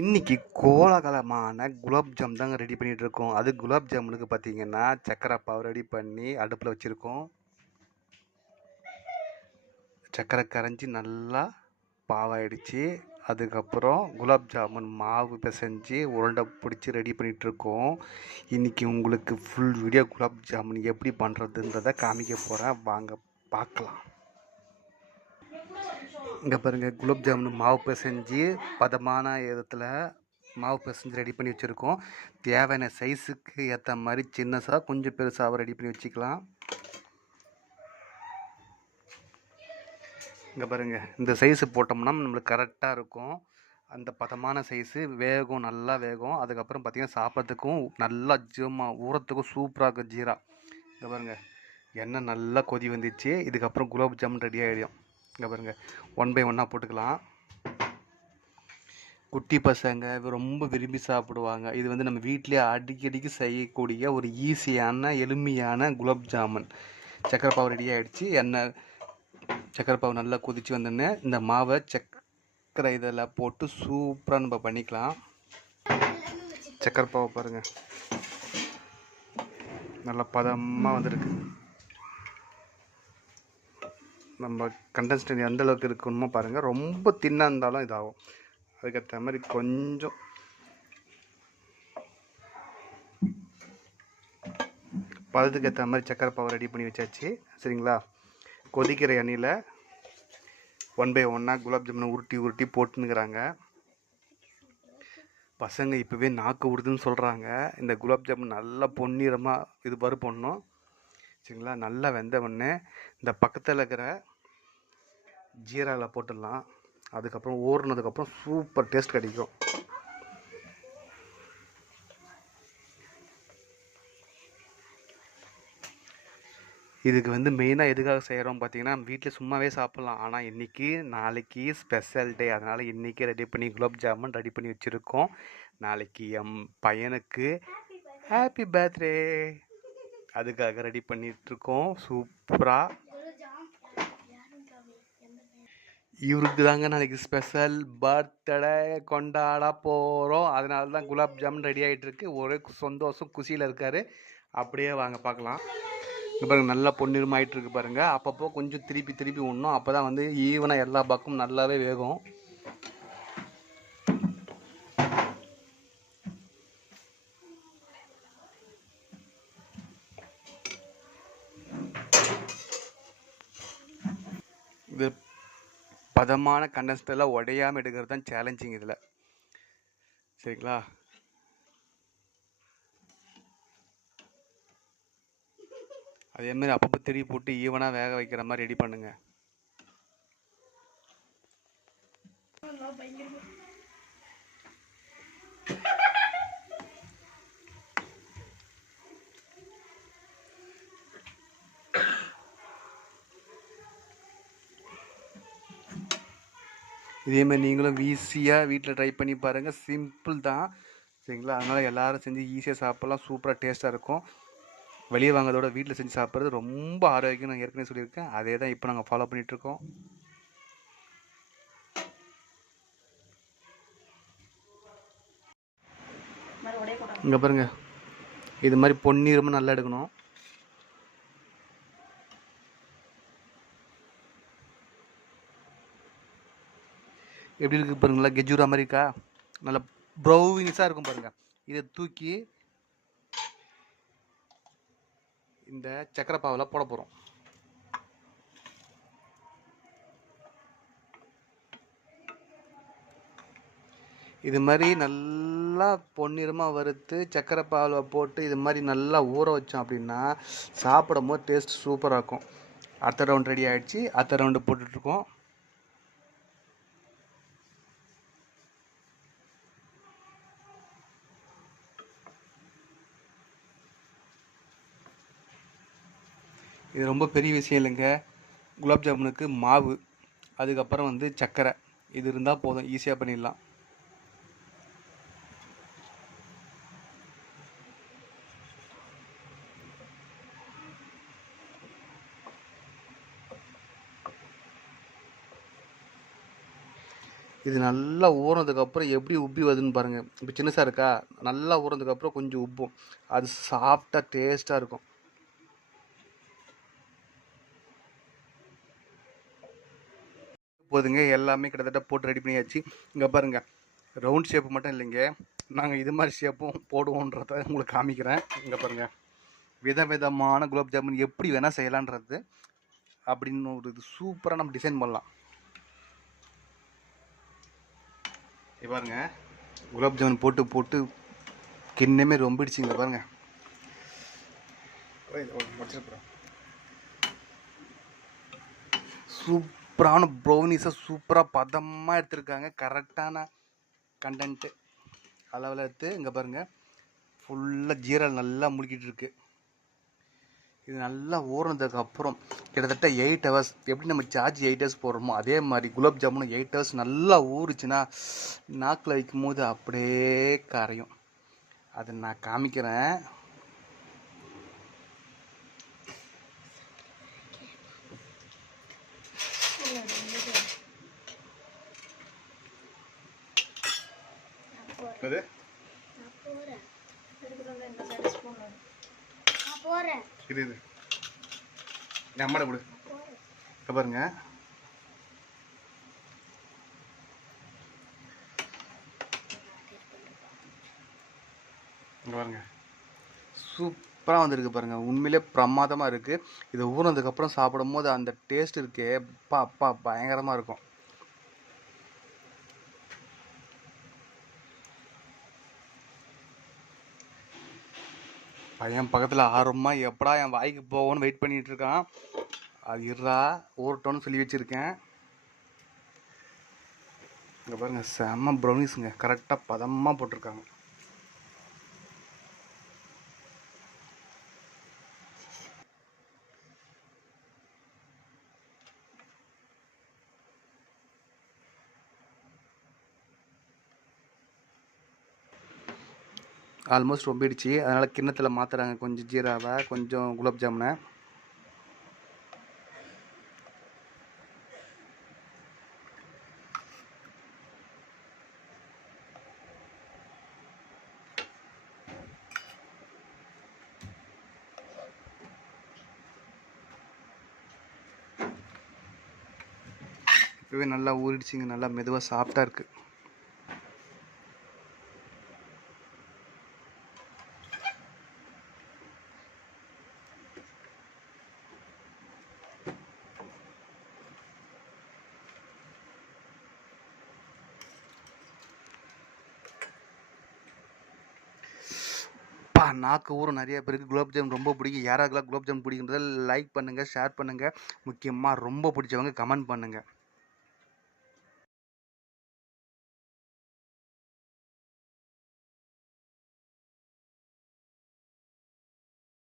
இன்னைக்கு கோலாகலமான குலாப் ஜாம் தாங்க ரெடி பண்ணிட்டு இருக்கோம். அது குலாப் ஜாமுனுக்கு பார்த்தீங்கன்னா, சர்க்கரை பாவு ரெடி பண்ணி அடுப்பில் வச்சுருக்கோம். சர்க்கரை கரைஞ்சி நல்லா பாவாயிடுச்சு. அதுக்கப்புறம் குலாப் ஜாமுன் மாவு பிசைஞ்சு உருண்டை பிடிச்சி ரெடி பண்ணிட்டு இருக்கோம். இன்னைக்கு உங்களுக்கு ஃபுல் வீடியோ குலாப் ஜாமுன் எப்படி பண்ணுறதுன்றதை காமிக்க போகிறேன். வாங்க பார்க்கலாம். இங்கே பாருங்கள், குலாப் ஜாமுன் மாவு பிசைஞ்சு பதமான இடத்துல மாவு பிசைஞ்சு ரெடி பண்ணி வச்சுருக்கோம். தேவையான சைஸுக்கு ஏற்ற மாதிரி சின்னதாக கொஞ்சம் பெருசாக ரெடி பண்ணி வச்சுக்கலாம். இங்கே பாருங்கள், இந்த சைஸு போட்டோம்னா நம்மளுக்கு கரெக்டாக இருக்கும். அந்த பதமான சைஸு வேகும், நல்லா வேகும். அதுக்கப்புறம் பார்த்திங்கன்னா சாப்பிட்றதுக்கும் நல்லா ஊறத்துக்கும் சூப்பராக இருக்கும் ஜீரா. இங்கே பாருங்கள், எண்ணெய் நல்லா கொதி வந்துச்சு. இதுக்கப்புறம் குலாப் ஜாமுன் ரெடி ஆகிடும். இங்கே பாருங்கள், 1 பை 1 போட்டுக்கலாம். குட்டி பசங்க ரொம்ப விரும்பி சாப்பிடுவாங்க. இது வந்து நம்ம வீட்டிலே அடிக்கடிக்கு செய்யக்கூடிய ஒரு ஈஸியான எளிமையான குலாப் ஜாமுன். சக்கரை பாவு ரெடி ஆகிடுச்சு. சக்கரை பாவு நல்லா கொதிச்சு வந்தோடனே இந்த மாவை சக்கரை இதில் போட்டு சூப்பராக நம்ம பண்ணிக்கலாம். சக்கரை பாவை பாருங்கள், நல்லா பதமாக வந்துருக்கு. நம்ம கண்டன்ஸ்டன்ட் எந்த அளவுக்கு இருக்கணுமோ பாருங்கள். ரொம்ப தின்னாக இருந்தாலும் இதாகும். அதுக்கேற்ற மாதிரி கொஞ்சம் பதத்துக்கு ஏற்ற மாதிரி சக்கரை பாவு ரெடி பண்ணி வச்சாச்சு. சரிங்களா? கொதிக்கிற எண்ணெயில் 1 பை 1 குலாப் ஜாமுனை உருட்டி உருட்டி போட்டுனுங்கிறாங்க. பசங்க இப்போவே நாக்கு விடுதுன்னு சொல்கிறாங்க. இந்த குலாப் ஜாமுன் நல்லா பொன்னிறமாக இது பண்ணணும். சரிங்களா? நல்லா வெந்த உடனே இந்த பக்கத்தில் இருக்கிற ஜீராவில் போட்டுடலாம். அதுக்கப்புறம் ஊறினதுக்கப்புறம் சூப்பர் டேஸ்ட் கிடைக்கும். இதுக்கு வந்து மெயினாக எதுக்காக செய்கிறோம் பார்த்தீங்கன்னா, வீட்டில் சும்மாவே சாப்பிட்லாம். ஆனால் இன்றைக்கி நாளைக்கு ஸ்பெஷல் டே. அதனால் இன்றைக்கி ரெடி பண்ணி குலாப் ஜாமுன் ரெடி பண்ணி வச்சுருக்கோம். நாளைக்கு என் பையனுக்கு ஹாப்பி பர்த்டே, அதுக்காக ரெடி பண்ணிகிட்ருக்கோம். சூப்பராக இவருக்கு தாங்க நாளைக்கு ஸ்பெஷல் பர்த்டே கொண்டாட போகிறோம். அதனால தான் குலாப் ஜாமுன் ரெடி ஆகிட்டுருக்கு. ஒரே சந்தோஷம் குஷியில் இருக்கார். அப்படியே வாங்க பார்க்கலாம். இப்போ பாருங்கள், நல்லா பொன்னிறமாயிட்டு இருக்கு பாருங்கள். அப்பப்போ கொஞ்சம் திருப்பி விடணும். அப்போ தான் வந்து ஈவனாக எல்லா பக்கமும் நல்லாவே வேகும். இது பதமான கண்டன்ஸ்டெல்லாம் உடையாமல் எடுக்கிறது தான் சேலஞ்சிங் இதில். சரிங்களா? அதேமாதிரி அப்பப்போ திருப்பி போட்டு ஈவனாக வேக வைக்கிற மாதிரி ரெடி பண்ணுங்க. இதேமாதிரி நீங்களும் ஈஸியாக வீட்டில் ட்ரை பண்ணி பாருங்கள். சிம்பிள் தான். சரிங்களா? அதனால் எல்லோரும் செஞ்சு ஈஸியாக சாப்பிட்லாம். சூப்பராக டேஸ்ட்டாக இருக்கும். வெளியே வாங்கிறதோட வீட்டில் செஞ்சு சாப்பிட்றது ரொம்ப ஆரோக்கியம். நான் ஏற்கனவே சொல்லியிருக்கேன். அதே தான் இப்போ நாங்கள் ஃபாலோ பண்ணிகிட்ருக்கோம். இங்கே பாருங்கள், இது மாதிரி பொன்னிறமாக நல்லா எடுக்கணும். எப்படி இருக்குது பாருங்களா? கெஜூரா மாதிரி இருக்கா? நல்லா ப்ரௌனிஸாக இருக்கும் பாருங்கள். இதை தூக்கி இந்த சக்கரை பாவில் போட போகிறோம். இது மாதிரி நல்லா பொன்னிறமாக வறுத்து சக்கரை பாவில் போட்டு இது மாதிரி நல்லா ஊற வச்சோம் அப்படின்னா சாப்பிடும் போது டேஸ்ட் சூப்பராக இருக்கும். அடுத்த ரவுண்ட் ரெடி ஆகிடுச்சு. அடுத்த ரவுண்டு போட்டுட்ருக்கோம். இது ரொம்ப பெரிய விஷயம் இல்லைங்க. குலாப் ஜாமுனுக்கு மாவு, அதுக்கப்புறம் வந்து சர்க்கரை, இது இருந்தால் போதும், ஈஸியாக பண்ணிடலாம். இது நல்லா ஊறினதுக்கப்புறம் எப்படி உப்பி வருதுன்னு பாருங்கள். இப்போ சின்னசாக இருக்கா, நல்லா ஊறினதுக்கப்புறம் கொஞ்சம் உப்பும். அது சாஃப்டாக டேஸ்ட்டாக இருக்கும். போதுங்க, எல்லாமே கிட்டத்தட்ட போட்டு ரெடி பண்ணியாச்சு. இங்கே பாருங்கள், ரவுண்ட் ஷேப்பு மட்டும் இல்லைங்க, நாங்கள் இது மாதிரி ஷேப்பும் போடுவோன்றத உங்களுக்கு காமிக்கிறேன். இங்கே பாருங்கள், விதவிதமான குலோப் ஜாமுன் எப்படி வேணால் செய்யலான்றது அப்படின்னு ஒரு இது சூப்பராக நம்ம டிசைன் பண்ணலாம். பாருங்க, குலாப் ஜாமுன் போட்டு போட்டு கிண்ணமே ரொம்பிடுச்சுங்க. பாருங்க, சூப்பரான ப்ரௌனிஸை சூப்பராக பதமாக எடுத்துருக்காங்க. கரெக்டான கண்டென்ட்டு அளவில் எடுத்து இங்கே பாருங்கள், ஃபுல்லாக ஜீரல் நல்லா முழுக்கிட்டு இருக்கு. இது நல்லா ஊறினதுக்கு அப்புறம் கிட்டத்தட்ட 8 ஹவர்ஸ், எப்படி நம்ம சார்ஜ் 8 ஹவர்ஸ் போடுறோமோ அதே மாதிரி குலாப் ஜாமுன் 8 ஹவர்ஸ் நல்லா ஊறுச்சுன்னா நாக்கில் வைக்கும் போது அப்படியே கரையும். அதை நான் காமிக்கிறேன். இது அம்மாட கொடு. பாருங்க, இங்கே பாருங்க, சூப்பராக வந்திருக்கு பாருங்க. உண்மையிலே பிரமாதமாக இருக்குது. இது ஊறினதுக்கப்புறம் சாப்பிடும் போது அந்த டேஸ்ட் இருக்கே, அப்பா அப்பா பயங்கரமாக இருக்கும். பையன் பக்கத்தில் ஆர்வமாக எப்படா என் வாய்க்கு போவோன்னு வெயிட் பண்ணிகிட்டு இருக்கான். அது இருறா ஊறட்டோன்னு சொல்லி வச்சுருக்கேன். இங்கே பாருங்கள், செம்ம ப்ரௌனிஸுங்க, கரெக்டாக பதமாக போட்டிருக்காங்க. ஆல்மோஸ்ட் ரொம்பிடுச்சு, அதனால் கிண்ணத்தில் மாற்றுறாங்க. கொஞ்சம் ஜீராவை, கொஞ்சம் குலாப் ஜாமுனை. இப்போவே நல்லா ஊறிடுச்சிங்க, நல்லா மெதுவாக சாஃப்டாக இருக்குது. நாக்கு ஊரும். நிறைய பேருக்கு குலாப் ஜாமுன் ரொம்ப பிடிக்கும். யாராருக்கெல்லாம் குலாப் ஜாமுன் பிடிக்குன்றத லைக் பண்ணுங்கள், ஷேர் பண்ணுங்கள். முக்கியமாக ரொம்ப பிடிச்சவங்க கமெண்ட் பண்ணுங்கள்.